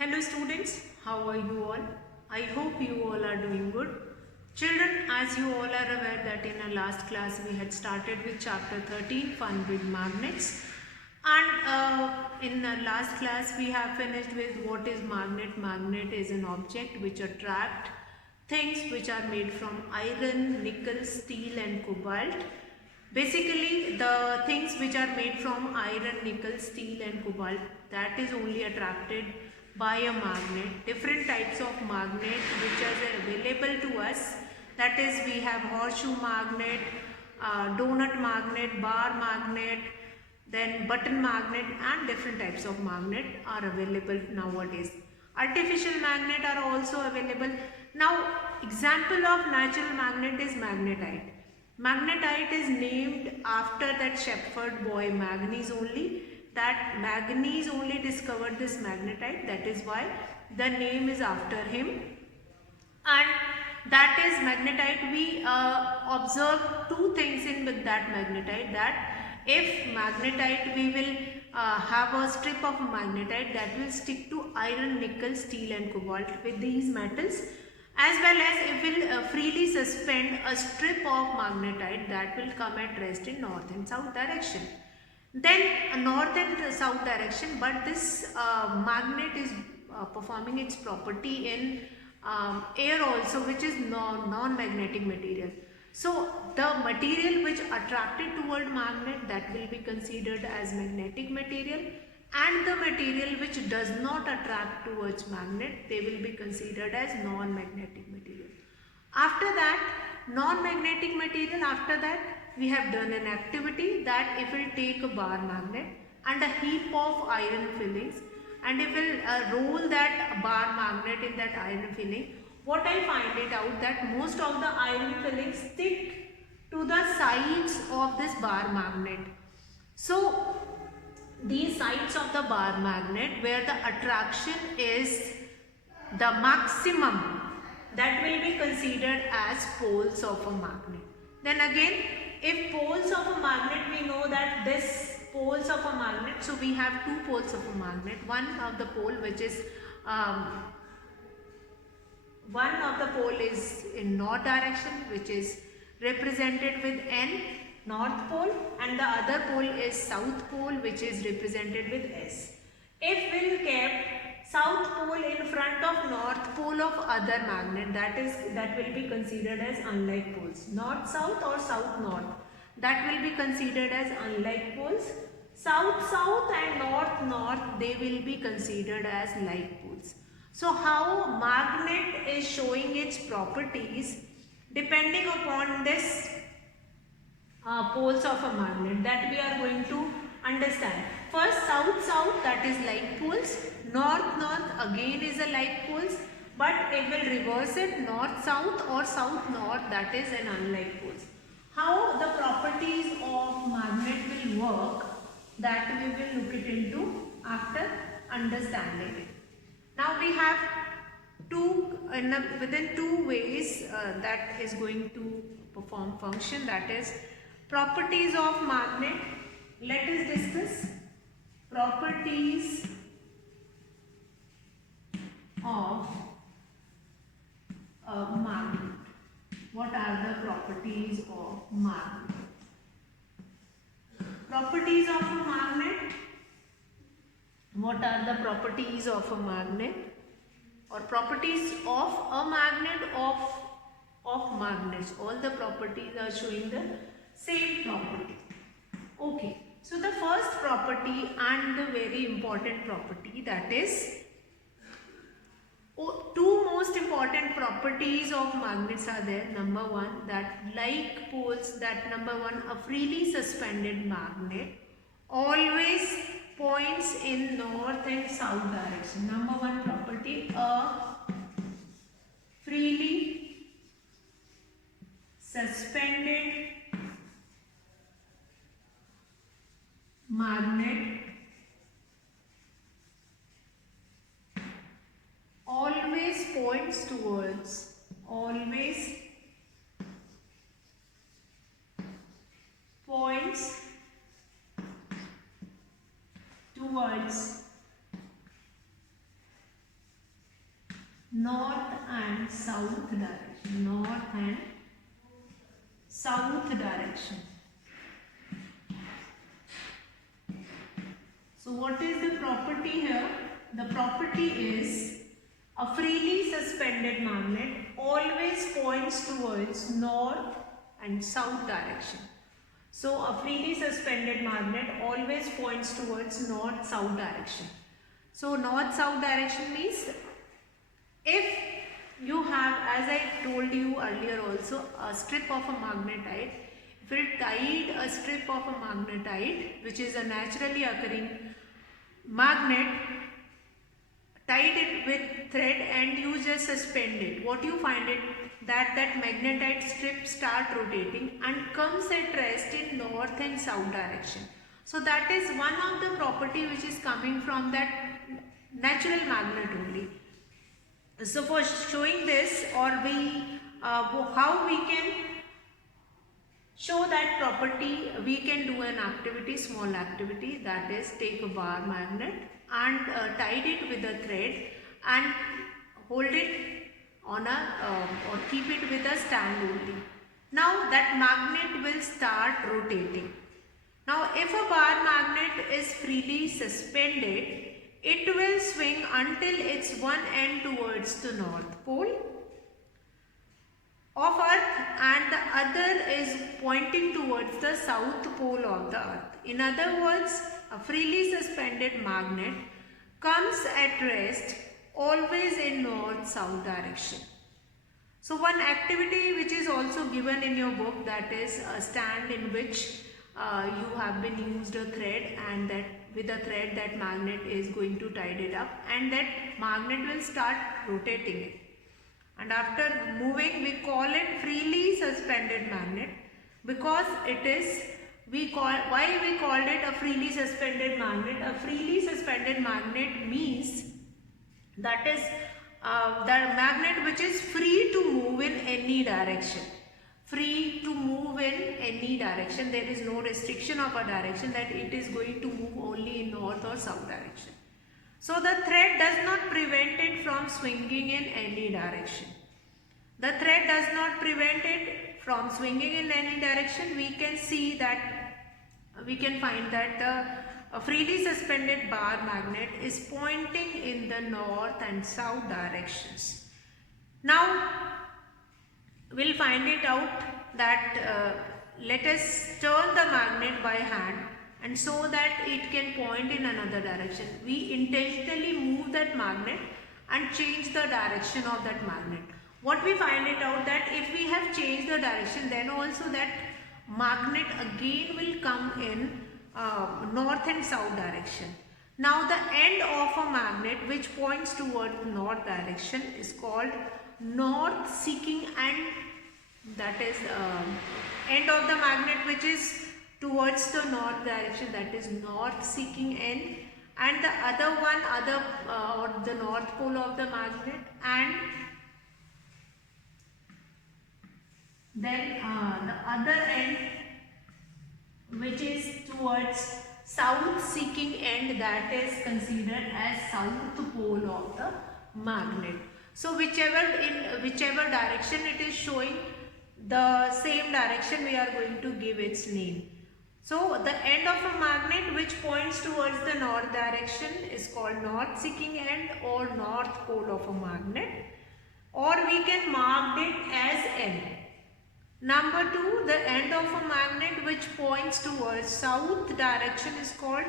Hello students, how are you all? I hope you all are doing good. Children, as you all are aware that in our last class we had started with chapter 13, Fun with Magnets. And in the last class we have finished with what is magnet. Magnet is an object which attract things which are made from iron, nickel, steel and cobalt. Basically, the things which are made from iron, nickel, steel and cobalt, that is only attracted by a magnet. Different types of magnet which are available to us, that is we have horseshoe magnet, donut magnet, bar magnet, then button magnet and different types of magnet are available nowadays. Artificial magnet are also available. Now, example of natural magnet is magnetite. Magnetite is named after that shepherd boy Manganese only. That Manganese only discovered this magnetite. That is why the name is after him. And that is magnetite. We observe two things in with that magnetite. That if magnetite, we will have a strip of magnetite that will stick to iron, nickel, steel and cobalt with these metals, as well as it will freely suspend a strip of magnetite that will come at rest in north and south direction. Then north and south direction, but this magnet is performing its property in air also, which is non-magnetic material. So the material which attracted toward magnet, that will be considered as magnetic material, and the material which does not attract towards magnet, they will be considered as non-magnetic material. After that, non-magnetic material, after that we have done an activity that if we take a bar magnet and a heap of iron fillings, and if we roll that bar magnet in that iron filling, what I find it out that most of the iron fillings stick to the sides of this bar magnet. So these sides of the bar magnet where the attraction is the maximum, that will be considered as poles of a magnet. Then again, if poles of a magnet, we know that this poles of a magnet, so we have two poles of a magnet. One of the pole is in north direction, which is represented with N, north pole, and the other pole is south pole, which is represented with S. If we kept south pole in front of north pole of other magnet, that will be considered as unlike poles. North south or south north, that will be considered as unlike poles. South south and north north, they will be considered as like poles. So how magnet is showing its properties depending upon this poles of a magnet, that we are going to understand. First, south south, that is like poles. North north again is a like poles, but it will reverse it, north south or south north, that is an unlike poles. How the properties of magnet will work, that we will look it into after understanding it. Now we have within two ways that is going to perform function, that is properties of magnet. Let us discuss properties of a magnet. What are the properties of magnet? Properties of a magnet. What are the properties of a magnet? Or properties of a magnet, of magnets. All the properties are showing the same property. Okay. So the first property and the very important property, that is two most important properties of magnets are there. Number one, that like poles, that number one, a freely suspended magnet always points in north and south direction. Number one property, a freely suspended magnet always points towards north and south direction, north and south direction. So what is the property here? The property is a freely suspended magnet always points towards north and south direction. So a freely suspended magnet always points towards north-south direction. So north-south direction means if you have, as I told you earlier also, a strip of a magnetite, if it tied a strip of a magnetite, which is a naturally occurring magnet, tied it with thread and you just suspend it, what you find it that magnetite strip start rotating and comes at rest in north and south direction. So that is one of the property which is coming from that natural magnet only. So for showing this, or how we can show that property, we can do an activity, small activity, that is take a bar magnet and tied it with a thread and hold it on a or keep it with a stand only. Now that magnet will start rotating. Now if a bar magnet is freely suspended, it will swing until its one end towards the north pole of earth and the other is pointing towards the south pole of the earth. In other words, a freely suspended magnet comes at rest always in north-south direction. So one activity which is also given in your book, that is a stand in which you have been used a thread, and that with a thread that magnet is going to tie it up and that magnet will start rotating it. And after moving, we call it freely suspended magnet because it is, why we called it a freely suspended magnet? A freely suspended magnet means that is the magnet which is free to move in any direction. Free to move in any direction. There is no restriction of a direction that it is going to move only in north or south direction. So the thread does not prevent it from swinging in any direction. The thread does not prevent it from swinging in any direction. We can see that, we can find that a freely suspended bar magnet is pointing in the north and south directions. Now we'll find it out that let us turn the magnet by hand and so that it can point in another direction. We intentionally move that magnet and change the direction of that magnet. What we find it out that if we have changed the direction, then also that magnet again will come in north and south direction. Now the end of a magnet which points toward north direction is called north seeking end, that is end of the magnet which is towards the north direction, that is north seeking end, and the other one or the north pole of the magnet, and then the other end which is towards south seeking end, that is considered as south pole of the magnet. So whichever direction it is showing, the same direction we are going to give its name. So the end of a magnet which points towards the north direction is called north seeking end or north pole of a magnet, or we can mark it as N. Number 2, the end of a magnet which points towards south direction is called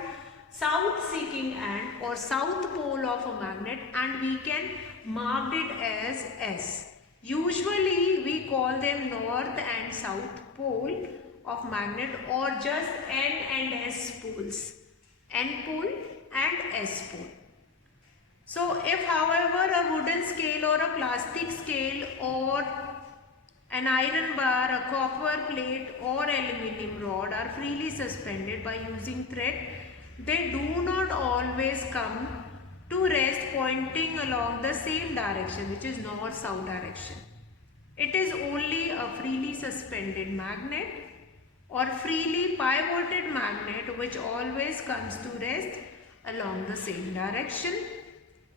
south seeking end or south pole of a magnet, and we can mark it as S. Usually we call them north and south pole of magnet or just N and S poles. N pole and S pole. So if however a wooden scale or a plastic scale or an iron bar, a copper plate or aluminium rod are freely suspended by using thread, they do not always come to rest pointing along the same direction, which is north-south direction. It is only a freely suspended magnet or freely pivoted magnet which always comes to rest along the same direction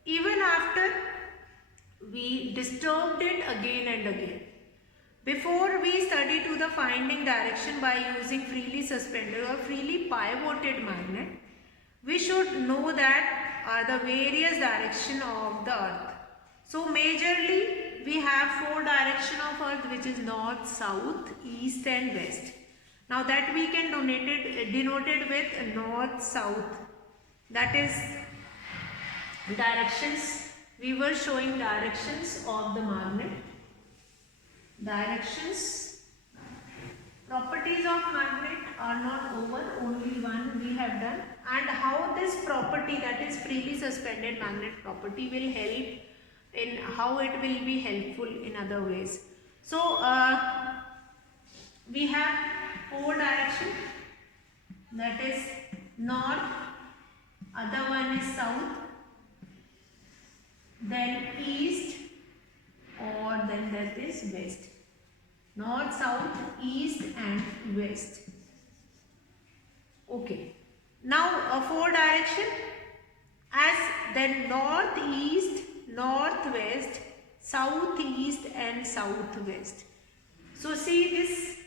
even after we disturbed it again and again. Before we study to the finding direction by using freely suspended or freely pivoted magnet, we should know that are the various direction of the earth. So majorly we have four direction of earth, which is north, south, east and west. Now that we can denote it with north, south. That is directions. We were showing directions of the magnet. Directions. Properties of magnet are not over, only one we have done. And how this property, that is freely suspended magnet property, will help in how it will be helpful in other ways. So we have four direction, that is north, other one is south, then east, or then that is west. North, south, east and west. Okay. Now four direction as then north, east, northwest, southeast and southwest. So see this,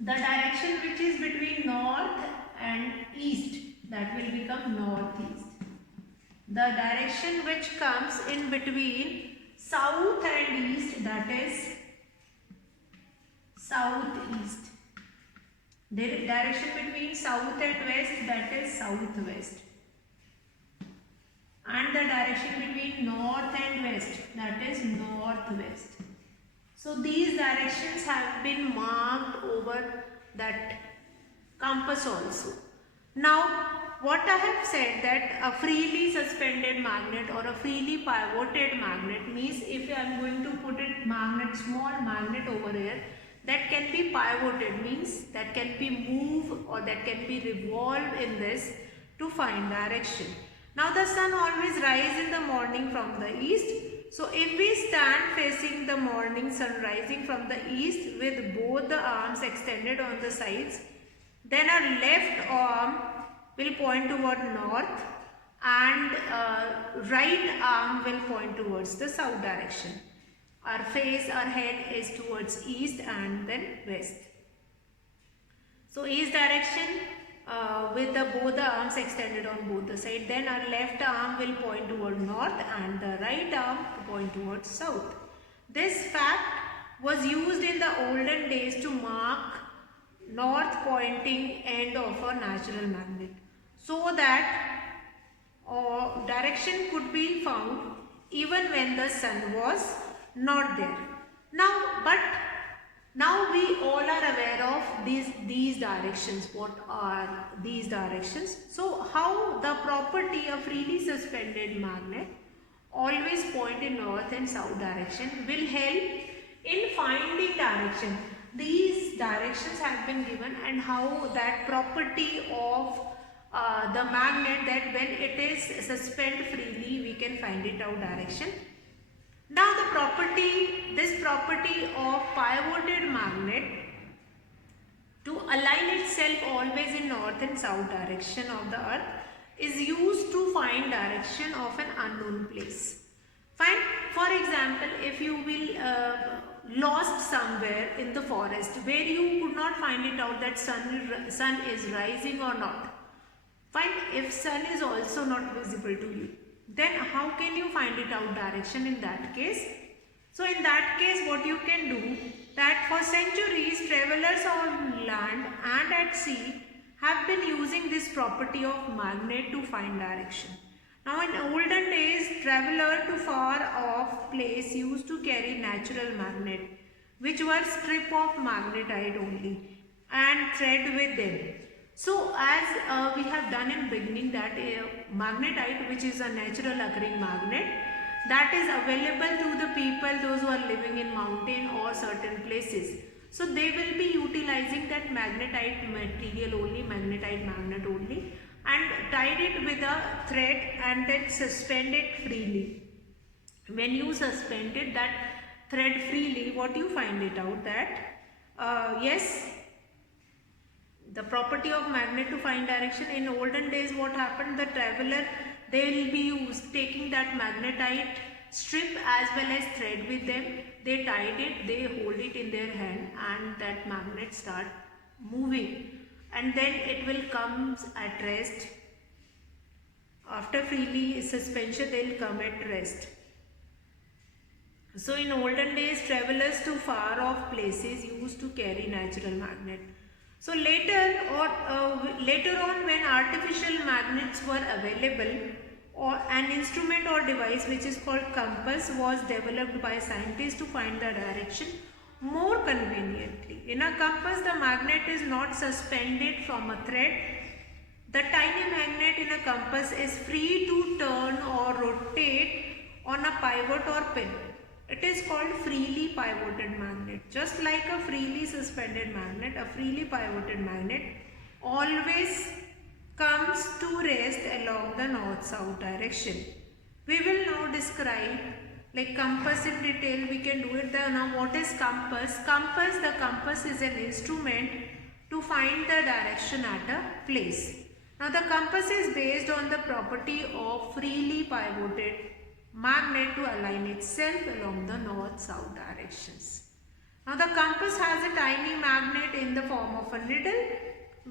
the direction which is between north and east, that will become northeast. The direction which comes in between south and east, that is southeast. The direction between south and west, that is southwest. And the direction between north and west, that is northwest. So these directions have been marked over that compass also. Now what I have said, that a freely suspended magnet or a freely pivoted magnet means if I am going to put it magnet, small magnet over here, that can be pivoted, means that can be moved or that can be revolved in this to find direction. Now the sun always rises in the morning from the east. So if we stand facing the morning sun rising from the east with both the arms extended on the sides, then our left arm will point toward north and right arm will point towards the south direction. Our face, our head is towards east and then west. So east direction with both the arms extended on both the sides. Then our left arm will point toward north and the right arm to point towards south. This fact was used in the olden days to mark north pointing end of a natural magnet, so that direction could be found even when the sun was not there. Now we all are aware of these directions. What are these directions? So how the property of freely suspended magnet always point in north and south direction will help in finding direction. These directions have been given, and how that property of the magnet, that when it is suspended freely we can find it out direction. Now this property of pivoted magnet to align itself always in north and south direction of the earth is used to find direction of an unknown place. Fine. For example, if you will lost somewhere in the forest where you could not find it out that sun is rising or not. Fine. If sun is also not visible to you, then how can you find it out direction in that case? So in that case, what you can do, that for centuries travelers on land and at sea have been using this property of magnet to find direction. Now in olden days, traveler to far off place used to carry natural magnet, which were strip of magnetite only, and thread with them. So as we have done in beginning, that magnetite, which is a natural occurring magnet, that is available to the people, those who are living in mountain or certain places. So they will be utilizing that magnetite material only, magnetite magnet only, and tied it with a thread and then suspend it freely. When you suspend it, that thread freely, what you find it out, that yes, the property of magnet to find direction. In olden days, what happened, the traveler, they will be taking that magnetite strip as well as thread with them. They tied it, they hold it in their hand, and that magnet start moving, and then it will come at rest. After freely suspension, they will come at rest. So in olden days, travelers to far off places used to carry natural magnet. So later on, when artificial magnets were available, or an instrument or device which is called compass was developed by scientists to find the direction more conveniently. In a compass, the magnet is not suspended from a thread. The tiny magnet in a compass is free to turn or rotate on a pivot or pin. It is called freely pivoted magnet. Just like a freely suspended magnet, a freely pivoted magnet always comes to rest along the north-south direction. We will now describe like compass in detail. We can do it there. Now what is compass? The compass is an instrument to find the direction at a place. Now the compass is based on the property of freely pivoted magnet to align itself along the north-south directions. Now the compass has a tiny magnet in the form of a needle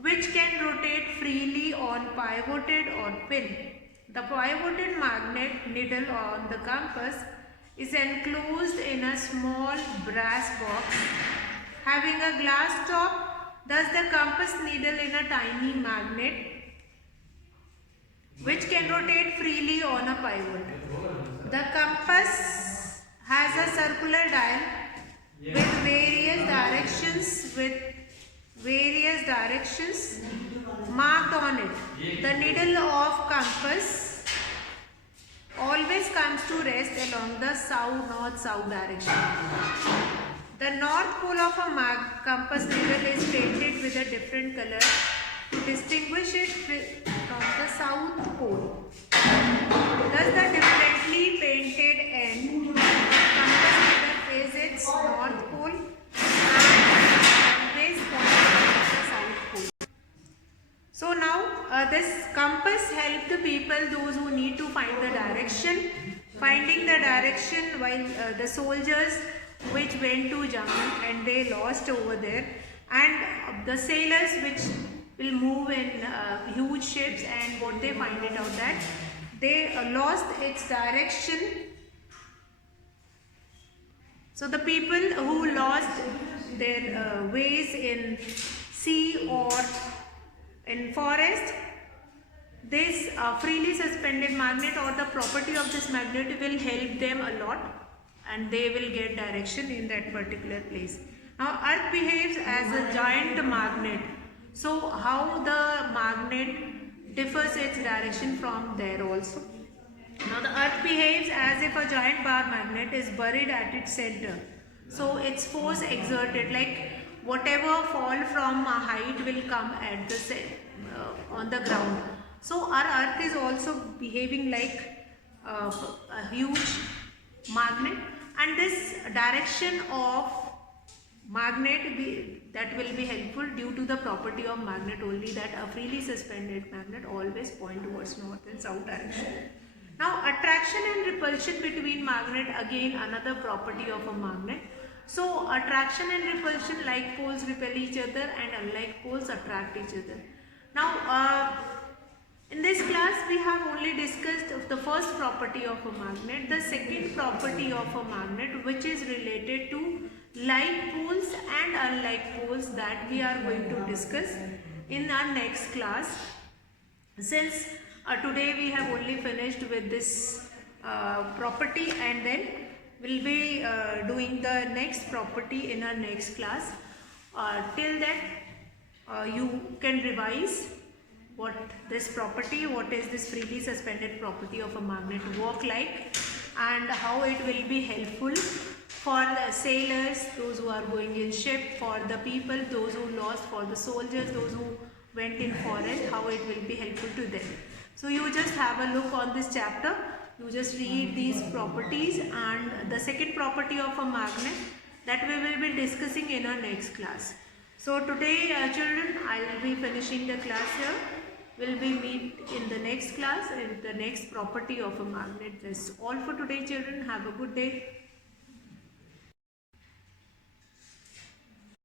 which can rotate freely on pivoted or pin. The pivoted magnet needle on the compass is enclosed in a small brass box having a glass top. Thus the compass needle in a tiny magnet which can rotate freely on a pivot. The compass has a circular dial with various directions marked on it. The needle of compass always comes to rest along the north-south direction. The north pole of a compass needle is painted with a different color to distinguish it from the south pole. Thus the differently painted end of compass needle is its north pole and always pointing to the south pole. So now this compass helped the people, those who need to find the direction, finding the direction while the soldiers which went to jungle and they lost over there, and the sailors which will move in huge ships, and what they find it out that they lost its direction. So the people who lost their ways in sea or in forest, this freely suspended magnet or the property of this magnet will help them a lot, and they will get direction in that particular place. Now Earth behaves as a giant magnet. So how the magnet differs its direction from there also. Now the Earth behaves as if a giant bar magnet is buried at its center. So its force exerted, like whatever fall from a height will come at the on the ground. So our Earth is also behaving like a huge magnet, and this direction of magnet that will be helpful due to the property of magnet only, that a freely suspended magnet always point towards north and south direction. Now attraction and repulsion between magnet, again another property of a magnet. So attraction and repulsion, like poles repel each other and unlike poles attract each other. Now in this class we have only discussed the first property of a magnet, the second property of a magnet which is related to like poles and unlike poles, that we are going to discuss in our next class. Since today we have only finished with this property, and then we'll be doing the next property in our next class. Till that you can revise what this property, what is this freely suspended property of a magnet work like, and how it will be helpful for the sailors, those who are going in ship, for the people, those who lost, for the soldiers, those who went in forest, how it will be helpful to them. So you just have a look on this chapter, you just read these properties and the second property of a magnet, that we will be discussing in our next class. So today children, I will be finishing the class here. Will we meet in the next class and the next property of a magnet. That's all for today, children. Have a good day.